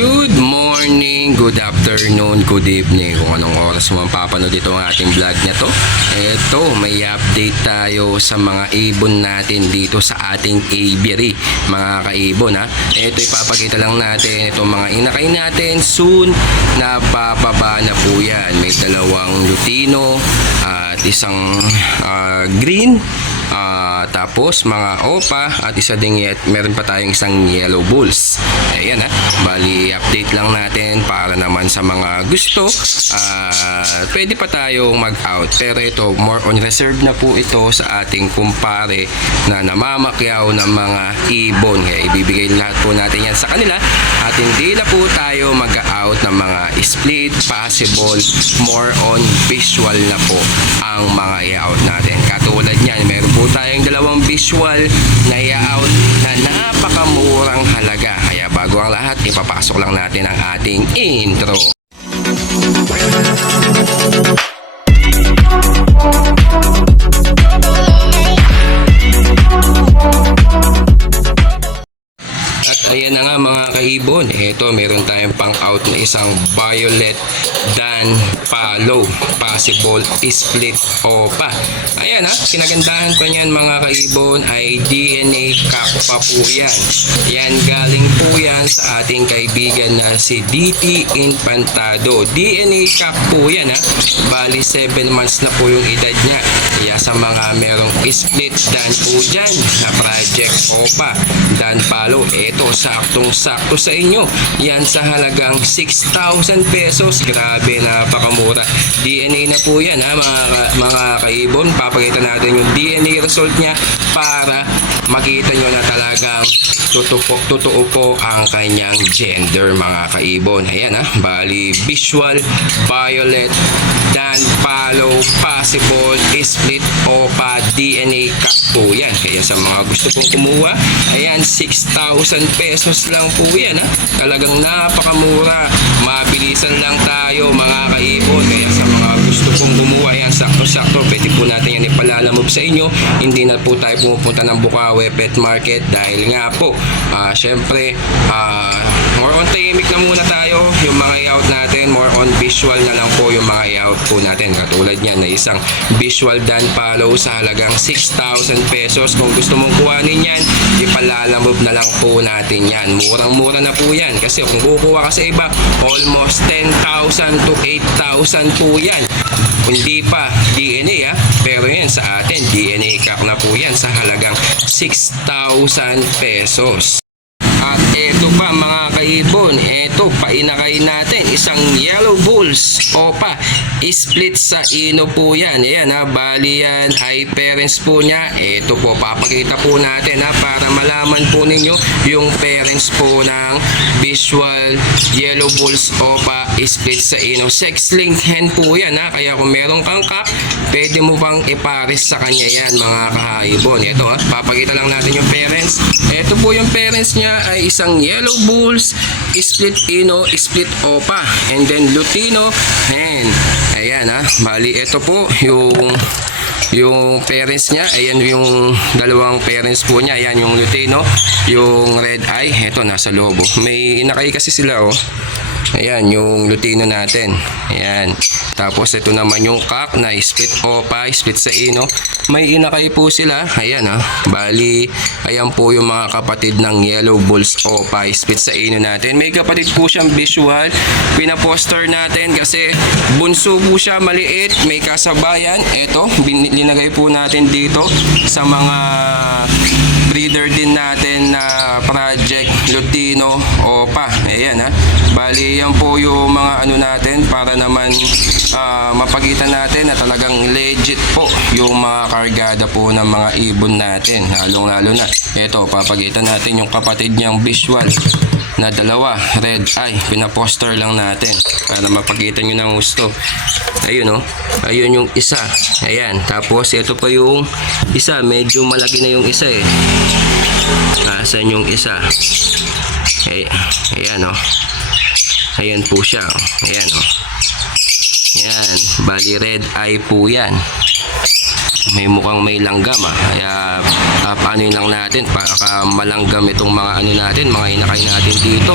Good morning, good afternoon, good evening. Kung anong oras mo mapapanood ito ang ating vlog na to. Ito, may update tayo sa mga ibon natin dito sa ating aviary, mga kaibon ha. Ito ipapakita lang natin itong mga inakay natin. Soon, napapaba na po yan. May dalawang lutino at isang green. Tapos mga opa at isa ding meron pa tayong isang yellow bulls. Ayan ha, bali update lang natin para naman sa mga gusto. Pwede pa tayong mag out, pero ito more on reserve na po ito sa ating kumpare na namamakyaw ng mga ibon. Kaya ibibigay lahat po natin yan sa kanila at hindi na po tayo mag out ng mga split possible. More on visual na po ang mga i-out natin. Katulad niyan, meron po tayong dalawang visual na i-out na napakamurang halaga. Kaya bago ang lahat, ipapasok lang natin ang ating intro. Ayan na nga mga kaibon, ito meron tayong pang out na isang violet dan palo possible split opa. Ayan ha, kinagandahan pa niyan mga kaibon ay DNA cap pa po yan. Yan galing po yan sa ating kaibigan na si DT Infantado. DNA cap po yan ha, bali 7 months na po yung edad niya. Kaya sa mga merong split dan po dyan na project opa dan palo, ito saktong-sakto sa inyo. Yan sa halagang 6,000 pesos. Grabe, napakamura. DNA na po yan ha mga kaibon. Papakita natin yung DNA result niya para makita nyo na talagang totoo po ang kanyang gender mga kaibon. Ayan ha, bali visual violet dan palo possible split opa DNA cap po yan. Kaya sa mga gusto pong kumuha, ayan, 6,000 pesos lang po yan ha. Talagang napakamura, mabilisan lang tayo mga kaibon. Kaya sa mga gusto pong kumuha, yan, sakto-sakto, pwede po natin yan ipalalamove sa inyo. Hindi na po tayo pumupunta ng Bukawi Pet Market dahil nga po syempre more on tahimik na muna tayo. Yung mga i-out natin, more on visual na lang po yung mga i-out po natin. Katulad yan na isang visual dan palo sa halagang 6,000 pesos. Kung gusto mong kuhanin yan, ipalalamove na lang po natin yan. Murang-mura na po yan. Kasi kung kukuha ka sa iba, almost 10,000 to 8,000 po yan. Hindi pa DNA ha, pero yan sa atin DNA cap na po yan sa halagang 6,000 pesos. At eto pa mga kaibon, eto painakay natin isang yellow bulls opa split sa ino po yan. Ayan ha, bali yan ay parents po niya. Eto po, papakita po natin ha para malaman po ninyo yung parents po ng visual yellow bulls opa split sa ino. Sex link hen po yan ha, kaya kung meron kang kak, pwede mo pang ipares sa kanya yan mga kaibon. Eto ha, papakita lang natin yung parents. Eto po yung parents niya ay isang yellow bulls split ino split opa and then lutino hen. Ayan ha, bali ito po yung parents niya. Ayan yung dalawang parents po niya. Ayan yung lutino, yung red eye, ito nasa loob. May inakay kasi sila oh. Ayan yung lutino natin. Ayan. Tapos ito naman yung kak na split opa, split sa ino. May inakay po sila. Ayan ha. Bali, ayan po yung mga kapatid ng yellow bulls opa, split sa ino natin. May kapatid po siyang visual. Pinaposter natin kasi bunso po siya, maliit. May kasabayan. Ito, linagay po natin dito sa mga breeder din natin na project lutino opa. Ayan ha. Bali, yan po yung mga ano natin para naman mapakita natin na talagang legit po yung mga kargada po ng mga ibon natin. Lalong-lalo na. Ito, papakita natin yung kapatid niyang visual na dalawa, red eye. Pinaposter lang natin para mapakita nyo ng gusto. Ayun oh. Ayun yung isa. Ayan. Tapos ito pa yung isa. Medyo malaki na yung isa eh. Asan yung isa? Ayan oh. Ayan po siya. Ayan oh. Ayan. Bali red eye po yan. May mukhang may langgam kaya paano lang natin para malanggam itong mga ano natin, mga inakay natin dito.